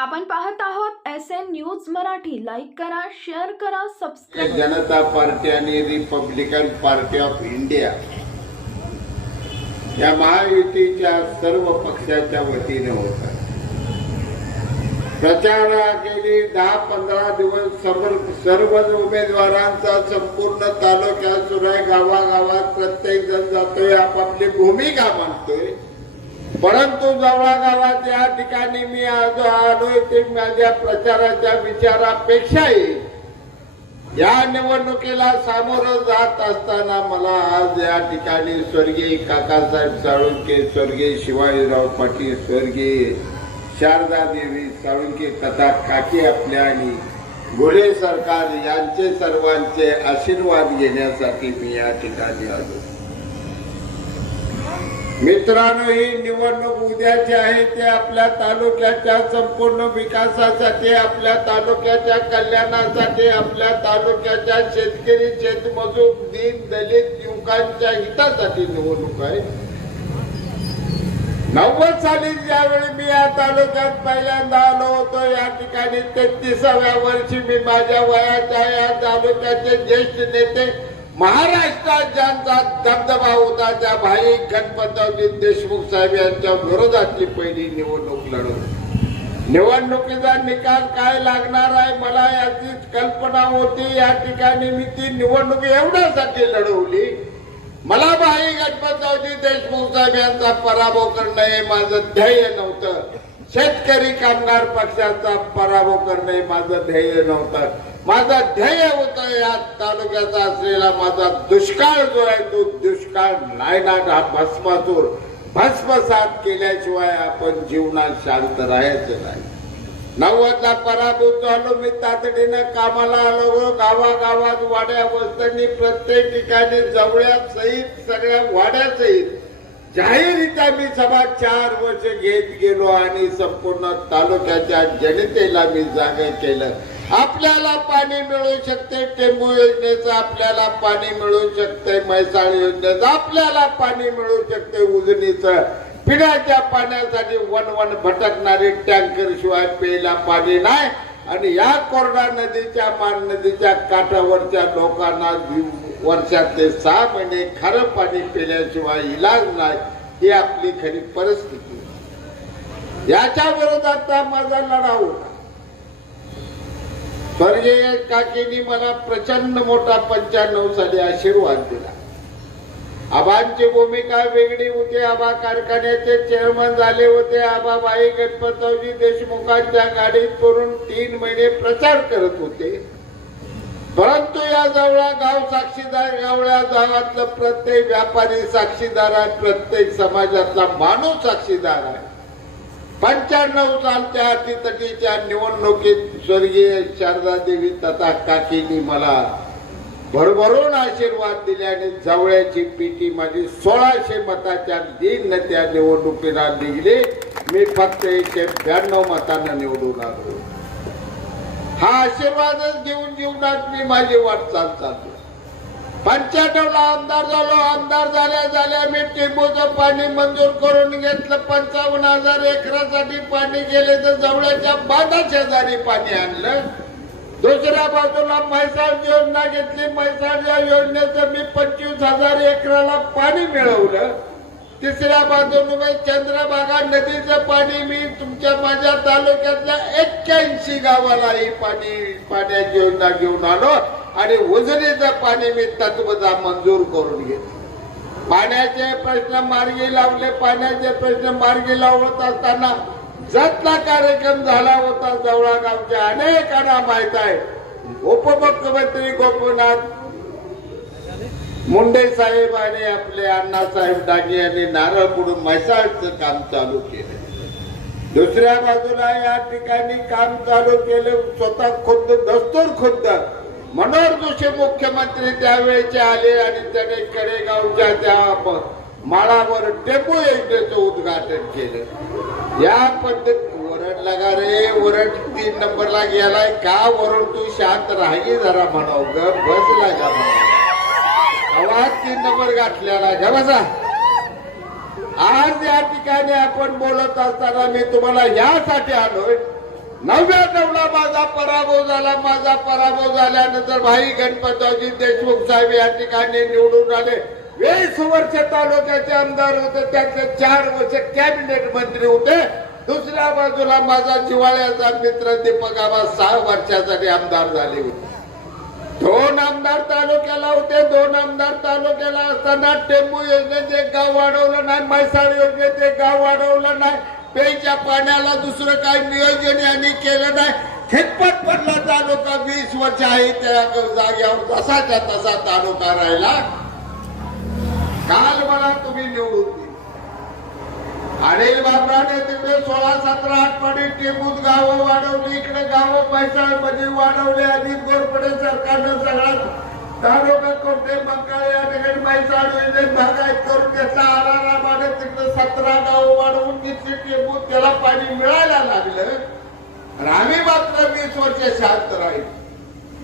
आपण पाहत आहोत S N news Marathi. Like करा शेअर करा सबस्क्राईब जनता पार्टी आणि रिपब्लिकन पार्टी ऑफ इंडिया. या महायुतीच्या सर्व पक्षाच्या वतीने होतात आहे. प्रचार गेली दहा पंधरा दिवस सर्व उमेदवारांचा संपूर्ण तालुक्यात सुराय गावागावात प्रत्येक जण जातोय आपापली भूमिका मांडतोय. परंतु जवळगाला त्या ठिकाणी मी आज आलोय ते माझ्या प्रचाराच्या विचारापेक्षाही. या निवडणुकीला सामोरं जात असताना मला आज या ठिकाणी स्वर्गीय काकासाहेब साळुंके स्वर्गीय शिवाजीराव पाटील स्वर्गीय शारदा देवी साळुंके कथा काकी आपल्या आणि घोडे सरकार यांचे सर्वांचे आशीर्वाद घेण्यासाठी मी या ठिकाणी आलो मित्रांनो ही निवडणूक उद्याची आहे. ते आपल्या तालुक्याच्या संपूर्ण विकासासाठी आपल्या तालुक्याच्या कल्याणासाठी आपल्या तालुक्याच्या शेतकरी शेतमजूर दीन दलित युवकांच्या हितासाठी निवडणूक आहे. नव्वद साली ज्यावेळी मी या तालुक्यात पहिल्यांदा आलो होतो या ठिकाणी तेहतीसाव्या वर्षी मी माझ्या वयाच्या या तालुक्याचे ज्येष्ठ नेते महाराष्ट्रात ज्यांचा दबदबा होता त्या भाई गणपतरावजी देशमुख साहेब यांच्या विरोधातली पहिली निवडणूक लढवली. निवडणुकीचा निकाल काय लागणार आहे? मला याची कल्पना होती. या ठिकाणी मी ती निवडणूक एवढ्यासाठी लढवली. मला भाई गणपतरावजी देशमुख साहेब यांचा पराभव करणं हे माझं ध्येय नव्हतं. शेतकरी कामगार पक्षाचा पराभव करणं हे माझं ध्येय नव्हतं. माझा ध्येय होता या तालुक्याचा असलेला माझा दुष्काळ जो आहे तो दुष्काळ नायनाट हा भस्मासूर भस्मसात केल्याशिवाय आपण जीवनात शांत राहायचं नाही. नव्वदला पराभूत झालो मी तातडीनं कामाला आलो गावागावात वाड्या वस्त्यांनी प्रत्येक ठिकाणी जवळ्या सहित सगळ्या वाड्या सहित जाहीररित्या मी सभा चार वर्ष घेत गेलो आणि संपूर्ण तालुक्याच्या जनतेला मी जागे केलं. आपल्याला पाणी मिळू शकते टेंबू योजनेचं आपल्याला पाणी मिळू शकते म्हैसाळ योजनेचं आपल्याला पाणी मिळू शकते उजनीचं. पिण्याच्या पाण्यासाठी वन वन भटकणारे टँकर शिवाय प्यायला पाणी नाही. आणि या कोरडा नदीच्या मान नदीच्या काठावरच्या लोकांना वर्षात ते सहा महिने खारं पाणी पिल्याशिवाय इलाज नाही ही आपली खरी परिस्थिती. आहे. याच्या विरोधात माझा लढा होता. स्वर्गीय काकीनी मला प्रचंड मोठा पंच्याण्णव साली आशीर्वाद दिला. आबांची भूमिका वेगळी होती. आबा कारखान्याचे चेअरमन झाले होते. आबा बाई गणपतरावजी देशमुखांच्या गाडीत करून तीन महिने प्रचार करत होते. परंतु या जवळा गाव साक्षीदार गावळ्या गावातलं प्रत्येक व्यापारी साक्षीदार आहे प्रत्येक समाजातला माणूस साक्षीदार आहे. पंच्याण्णव सालच्या अटीतटीच्या निवडणुकीत स्वर्गीय शारदा देवी तथा काकीनी मला भरभरून आशीर्वाद दिल्याने जवळ्याची पीटी माझी सोळाशे मताच्या दिन त्या निवडणुकीला निघली मी फक्त एकशे ब्याण्णव मतांना निवडून आलो. हा आशीर्वादच घेऊन जीवनात मी माझी वाटचाल चालतो पंच्याण्णवला आमदार झालो आमदार झाल्या झाल्या मी टेंबूचं पाणी मंजूर करून घेतलं. पंचावन्न हजार एकरासाठी पाणी गेले तर जवळच्या बाधा शेजारी पाणी आणलं. दुसऱ्या बाजूला म्हैसाळ योजना घेतली. म्हैसाळ योजनेचं मी पंचवीस हजार एकराला पाणी मिळवलं. तिसऱ्या बाजूने चंद्रभागा नदीचं पाणी मी तुमच्या माझ्या तालुक्यातल्या एक्क्याऐंशी गावाला ही पाणी पाण्याची योजना घेऊन आलो. आणि उजनीचं पाणी मी तत्वता मंजूर करून घेत. पाण्याचे प्रश्न मार्गी लावले पाण्याचे प्रश्न मार्गी लावत असताना जतला कार्यक्रम झाला होता जवळा गावच्या अनेकांना माहीत आहे. उपमुख्यमंत्री गोपीनाथ मुंडे साहेब आणि आपले अण्णासाहेब डागे यांनी नारळ पुढून म्हैसाळचं काम चालू केलं. दुसऱ्या बाजूला या ठिकाणी काम चालू केले स्वतः खुद्द दस्तूर खुद्द. मनोहर जोशी मुख्यमंत्री त्यावेळेचे आले आणि त्याने कडेगावच्या त्या माळावर टेम्पो योजनेचं उद्घाटन केलं. या पद्धत वरण लागा रे वरण तीन नंबरला गेलाय. का वरण तू शांत राही जरा म्हणाव ग? बस लागा म्हणावं. आवाज तीन नंबर गाठल्याला घ्या बसा. आज या ठिकाणी आपण बोलत असताना मी तुम्हाला यासाठी आलोय. नव्याण्णवला माझा पराभव झाला माझा पराभव झाल्यानंतर भाई गणपतरावजी देशमुख साहेब या ठिकाणी निवडून आले. वीस वर्ष तालुक्याचे आमदार होते त्यांचे चार वर्ष कॅबिनेट मंत्री होते. दुसऱ्या बाजूला माझा जिवाळ्याचा मित्र दीपक आबा सहा वर्षासाठी आमदार झाले होते. दोन आमदार तालुक्याला होते दोन आमदार तालुक्याला असताना टेंबू योजनेत एक गाव वाढवलं नाही म्हैसाळ योजनेत एक गाव वाढवलं नाही. प्यायच्या पाण्याला दुसरं काही नियोजन यांनी केलं नाही. खितपत पडला तालुका वीस वर्ष आहे त्या जाग्यावर तसाच्या तसा तालुका राहिला. काल मला तुम्ही निवडून दिली. अनिल बाबराने तिकडे सोळा सतरा आठवडी टेंबूत गावं वाढवली इकडे गावं पैसा मध्ये वाढवले आणि गोरपडे सरकारनं सगळ्यात तालुका कोणते? बंगाळ या ठिकाणी म्हैसाळ भागायत करून घेतला आरारा माने तिकडे सतरा गाव वाढवून घेतली टेबू त्याला पाणी मिळायला लागलं. आणि आम्ही मात्र वीस वर्ष शांत राहील.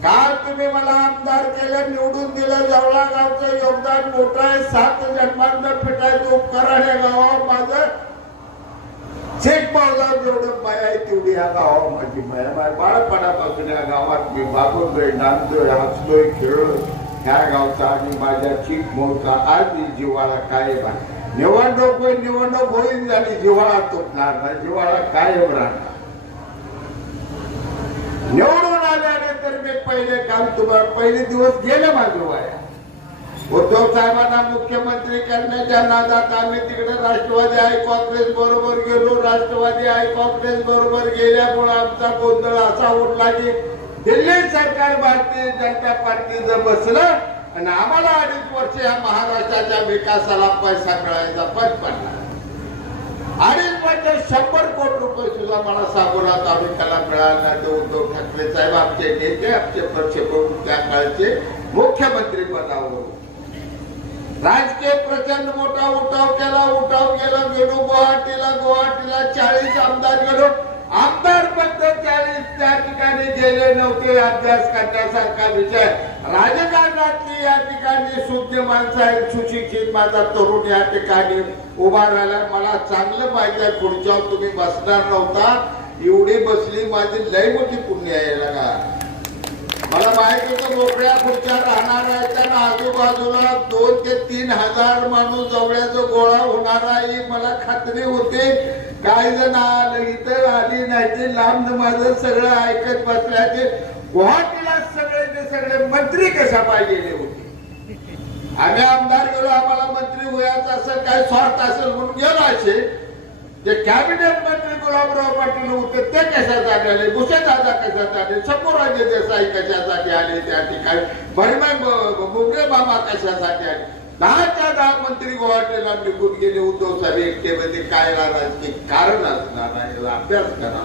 काल तुम्ही मला आमदार केलं निवडून दिलं. जवळा गावचं योगदान मोठं आहे. सात जन्मांना फिटायचं उपकरण या गावावर माझं शेख पावला जेवढं माया आहे तेवढी ह्या गावा माझी माया माय बाळपणापासून या गावात मी बाबूनलोय नांदलोय हसलोय खेळलोय. ह्या गावचा आणि माझ्या चीक मोलचा आज मी जिवाळा कायम आहे. निवडणूक होईल निवडणूक होईल आणि जिवाळा तुटणार नाही. जिवाळा कायम राहणार. निवडून आल्यानंतर मी पहिले काम तुम्हाला पहिले दिवस गेले माझे वाया उद्धव साहेबांना मुख्यमंत्री करण्याच्या नादात आम्ही तिकडे राष्ट्रवादी आहे काँग्रेस बरोबर गेलो. राष्ट्रवादी आहे काँग्रेस बरोबर गेल्यामुळे आमचा गोंधळ असा उठला की दिल्ली सरकार भारतीय जनता पार्टीचं बसलं आणि आम्हाला अडीच वर्ष या महाराष्ट्राच्या विकासाला पैसा मिळायचा पण पडला. अडीच वर्ष शंभर कोटी रुपये सुद्धा मला सांगोला तालुक्याला मिळाला ते तर उद्धव ठाकरे साहेब आमचे नेते आमचे प्रक्षेपण त्या काळचे मुख्यमंत्री पदावर होते. राजकीय प्रचंड मोठा उठाव केला उठाव केला गेलो गुवाहाटीला गुवाहाटीला चाळीस आमदार गेलो. आमदार फक्त चाळीस त्या ठिकाणी गेले नव्हते अभ्यास करण्यासारखा विषय. राजकारणातली या ठिकाणी शुद्ध माणसं आहेत सुशिक्षित माझा तरुण या ठिकाणी उभा राहिला मला चांगलं माहिती आहे पुढच्यावर तुम्ही बसणार नव्हता. एवढी बसली माझी लय मोठी पुण्य यायला का मला माहिती होतं मोकळ्या खुर्च्या राहणार आहे. त्यांना आजूबाजूला दोन ते तीन हजार माणूस जवळ्याचं गोळा होणार आहे. मला खात्री होते. काही जण आलं इतर आली नाही ते लांब माझं सगळं ऐकत बसल्याचे गुवाहाटीला सगळे ते सगळे मंत्री कशा पाहिजे होते? आम्ही आमदार गेलो आम्हाला मंत्री होयाचं असं काही स्वार्थ असेल म्हणून गेलो असे. जे कॅबिनेट मंत्री गुलाबराव पाटील होते ते कशासाठी आले? दादा कशासाठी आले? शंभूराजे देसाई कशासाठी आले त्या ठिकाणी? भरमाय मुंबई मामा कशासाठी आले? दहाच्या दहा मंत्री गुवाहाटीला निघून गेले उद्धव साहेब एकटे. म्हणजे काय राजकीय कारण असणार आहे? अभ्यास करा.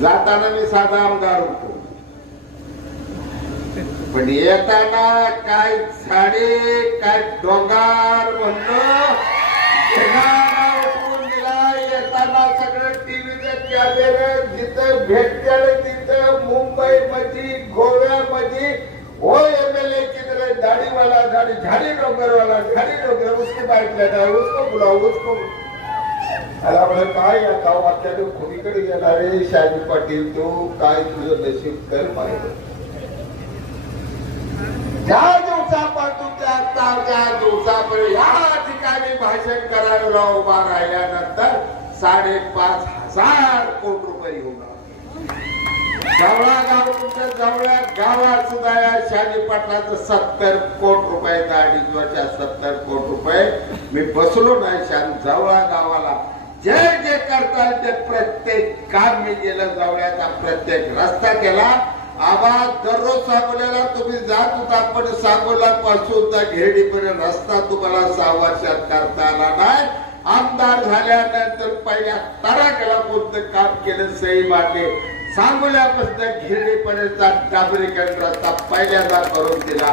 जाताना मी साधा आमदार होतो. पण येताना काय झाडे काय डोंगार म्हणणं येताना सगळं टीव्हीचे कॅमेरे जिथं तिथं मुंबई मध्ये गोव्यामध्ये हो एम एल ए किधर दाढ़ी वाला दाढ़ी झाड़ी डोंगर वाला झाड़ी डोंगर लेना है उसको बुलाओ उसको त्याला म्हणलं काय या गावातल्या येणार रे शाही पाटील तू काय तुझं नशीब कर पाहिजे ज्या दिवसापासून त्या दिवसापर्यंत या आणि भाषण करायला उभा राहिल्यानंतर साडेपाच हजार कोटी रुपये होणार जवळा गाव तुमच्या जवळ्या गावात सुद्धा या शाली पाटलाचं सत्तर कोट रुपये अडीच वर्षात सत्तर कोट रुपये. मी बसलो नाही शान जवळा गावाला जे जे करतात ते प्रत्येक काम मी केलं जवळ्याचा प्रत्येक रस्ता केला. आबा दररोज सांगोल्याला तुम्ही जात होता पण सांगोला पासून तर घेडीपर्यंत रस्ता तुम्हाला सहा वर्षात करता आला नाही. आमदार झाल्यानंतर पहिल्या तराक्याला कोणतं काम केलं सई मारले सांगोल्यापासून घेडीपर्यंतचा डांबरीकरण रस्ता पहिल्यांदा करून दिला.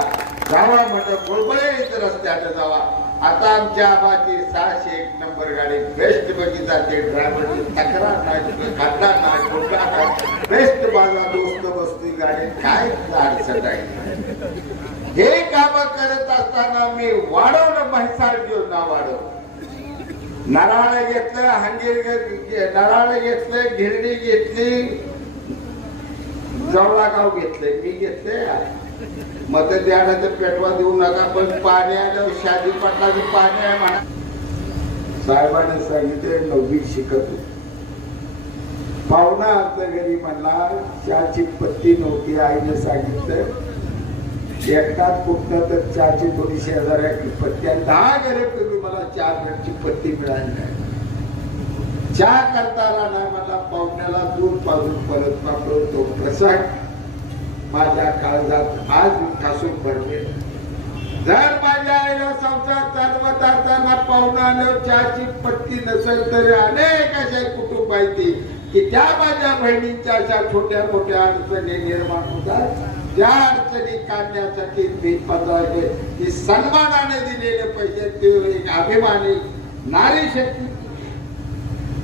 जावा म्हणलं गोळबळे रस्त्याने जावा. आता आमच्या आबाची सहाशे एक नंबर गाडी बेस्ट बघी जाते. ड्रायव्हरची तक्रार नाही खड्डा नाही. बेस्ट माझा दोस्त बसती गाडी. काय अडचण आहे हे काम करत असताना मी वाढवलं म्हैसार घेऊन ना वाढवलं नराळ घेतलं हंगीर नराळ घेतलं गिरणी घेतली. जवळा गाव घेतलंय मी मग ते द्यानं पेटवा देऊ नका पण पाणी आलं शादी पाटलाचं पाणी आहे म्हणा. साहेबांनी सांगितले नववी शिकत होते. पाहुणा आमच्या घरी म्हणला चहाची पत्ती नव्हती आईने सांगितलं. एकटाच कुठं तर चहाची थोडी शेजाऱ्याची पत्ती आणि दहा घरे तुम्ही मला चार घरची पत्ती मिळाली नाही. चहा करता आला नाही मला पाहुण्याला दूर पाजून परत पाठवतो प्रसंग माझ्या काळजात आज ठासून पडले जर माझ्या आईला संसार चालवत असताना पाहुणानं चहाची पत्ती नसेल तरी अनेक असे कुटुंब आहेत की त्या माझ्या बहिणींच्या अशा छोट्या मोठ्या अडचणी निर्माण होतात त्या अडचणी काढण्यासाठी मी पत्राचे की सन्मानाने दिलेले पैसे ते एक अभिमानी नारी शक्ती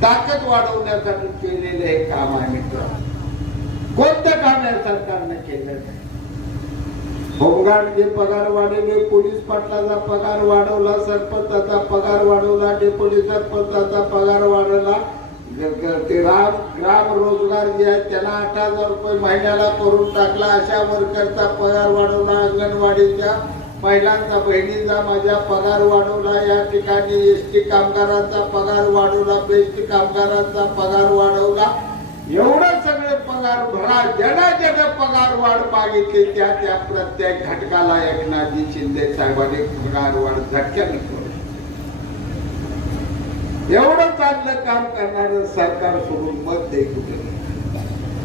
ताकद वाढवण्यासाठी केलेले हे काम आहे मित्र. कोणतं काम या सरकारने केलं नाही होमगार्डचे पगार वाढवले पोलीस पाटलाचा पगार वाढवला सरपंचाचा पगार वाढवला डेप्युटी सरपंचाचा पगार वाढवला. ते राम ग्राम रोजगार जे आहेत त्यांना आठ हजार रुपये महिन्याला करून टाकला. अशा वर्करचा पगार वाढवला. अंगणवाडीच्या महिलांचा बहिणीचा माझ्या पगार वाढवला. या ठिकाणी एस टी कामगारांचा पगार वाढवला. बेस्ट कामगारांचा पगार वाढवला. एवढं सगळे पगार भरा. ज्याला ज्याला पगार वाढ मागितली त्या त्या प्रत्येक घटकाला एकनाथजी शिंदे साहेबांनी पगार वाढ झटक्याने एवढं चांगलं काम करणार सरकार सोडून मत दे कुठे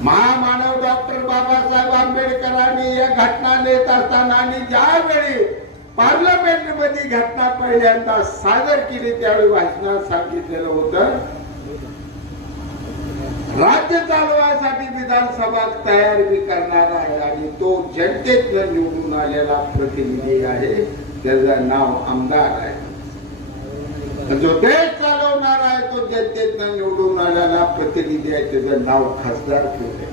महामानव डॉक्टर बाबासाहेब आंबेडकरांनी या घटना नेत असताना आणि ज्यावेळी पार्लमेंटमध्ये घटना पहिल्यांदा सादर केली त्यावेळी भाषणात सांगितलेलं होत राज्य चालवायसाठी विधानसभा तयार मी करणार आहे आणि तो जनतेतनं निवडून आलेला प्रतिनिधी आहे. त्याचं नाव आमदार आहे. जो देश जनतेतनं निवडून आल्याला प्रतिनिधी आहे त्याचं नाव खासदार ठेवले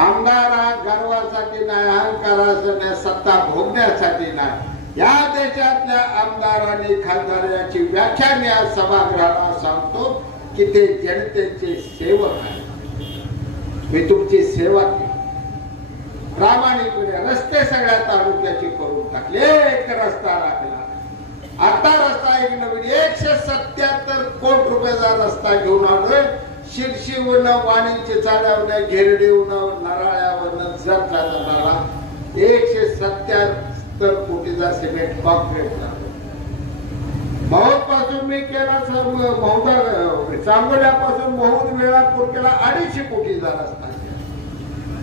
आमदार हा गर्वासाठी नाही अहंकारासाठी सत्ता भोगण्यासाठी नाही. या देशातल्या आमदार आणि खासदार याची व्याख्या मी आज सभागृहाला सांगतो की ते जनतेचे सेवक आहे मी तुमची सेवा केली. प्रामाणिकपणे रस्ते सगळ्या तालुक्याचे करून टाकले. एक रस्ता राखला आता रस्ता एक नवीन एकशे सत्याहत्तर कोटी रस्ता घेऊन आलोय. शिरशीवरनं वाणीचे चाड्यावरनं घेरडीवरनं नराळ्यावरनं जटला जाणारा एकशे सत्याहत्तर कोटीचा सिमेंट कॉन्क्रीट झाला. महोदपासून मी केला सर महोदा चांगोल्यापासून महोद वेळापूर केला अडीचशे कोटीचा रस्ता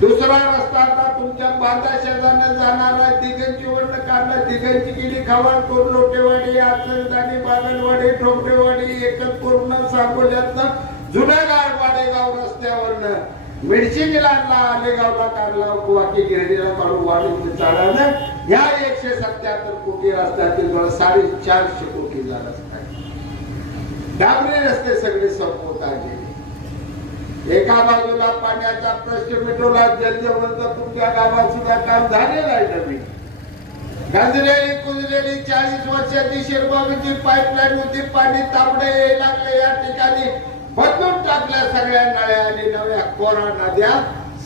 दुसरा रस्ता आता तुमच्या बांधा शेजारनं जाणारा तिघांची वर्ण काढला. तिघांची गेली खवाड. कोर लोटेवाडी आचलदानी बागलवाडी एकच पूर्ण सांगोल्यातनं जुन्या गाव वाडेगाव रस्त्यावरनं. मिरची मिलांना आलेगावला काढला वाकी गिरणीला काढून वाढून चालवलं ह्या एकशे सत्याहत्तर कोटी रस्त्यातील मला साडेचारशे कोटी रस्ता आहे. डांबरी रस्ते सगळे संपवत गेले एका बाजूला पाण्याचा प्रश्न मिटवला जलजीवनचं तुमच्या गावात सुद्धा काम झालेलं आहे नवीन. गाजलेली कुजलेली चाळीस वर्षाची शिरबावीची पाईपलाईन होती पाणी तांबडे लागले या ठिकाणी. बदलून टाकल्या सगळ्या नळ्या आणि नव्या कोरा नद्या.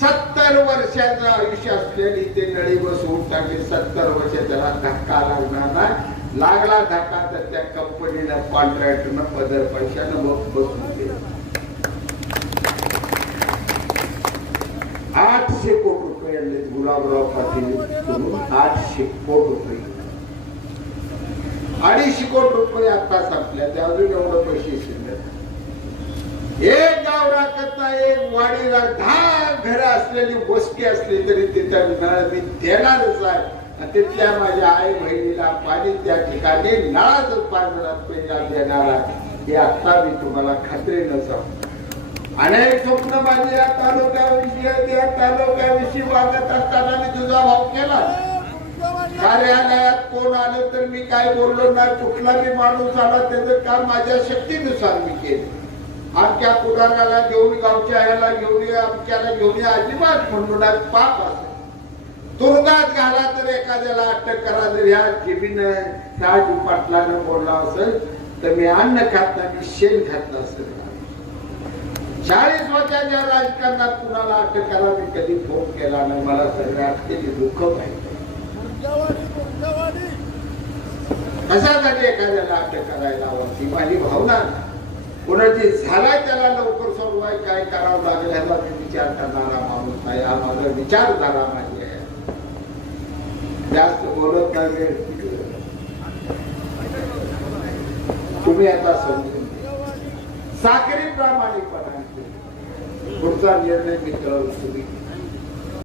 सत्तर वर्षाचं आयुष्य असलेली ते नळी बसवून टाकली. सत्तर वर्ष त्याला धक्का लागणार नाही. लागला धक्का तर त्या कंपनीला कॉन्ट्रॅक्टनं पदर पैशानं मग बसवून दिलं. आठशे कोटी रुपये आणले गुलाबराव पाटील आठशे कोटी रुपये. अडीचशे कोटी रुपये आता संपल्या त्या अजून एवढं पैसे शिल्लक. एक गाव राखत एक वाडीला दहा घरं असलेली वस्ती असली तरी तिथं नळ मी देणारच आहे. तिथल्या माझ्या आई बहिणीला पाणी त्या ठिकाणी नळाच पाणी देणार आहे. हे आता मी तुम्हाला खात्रीनं सांगतो अनेक स्वप्न माझे या तालुक्याविषयी या तालुक्याविषयी वागत असताना मी तुझा भाव केला. कार्यालयात कोण आलं तर मी काय बोललो नाही कुठला मी माणूस आला त्याचं काम माझ्या शक्तीनुसार मी केलं. आमच्या पुढाऱ्याला घेऊन गावच्या ह्याला घेऊन ये आमच्याला घेऊन ये अजिबात म्हणून पाप असं. तुरुंगात घाला तर एखाद्याला अटक करा जर ह्या जीबीनं शहाजी पाटलानं बोलला असेल तर मी अन्न खात नाही मी शेण खात असेल. चाळीस वर्षाच्या राजकारणात कुणाला अटकाला मी कधी फोन केला नाही. मला सगळ्या अटकेची दुःख माहिती कशासाठी एखाद्याला अटक करायला हवं माझी भावना. कोणाची झालाय त्याला लवकर सोडवाय काय करावं लागेल ह्याला मी विचार करणारा माणूस नाही. हा माझा विचारधारा माझी आहे. जास्त बोलत नाही. तुम्ही आता समजून. साखरी प्रामाणिकपणा पुढचा निर्णय मित्र तुम्ही घ्या.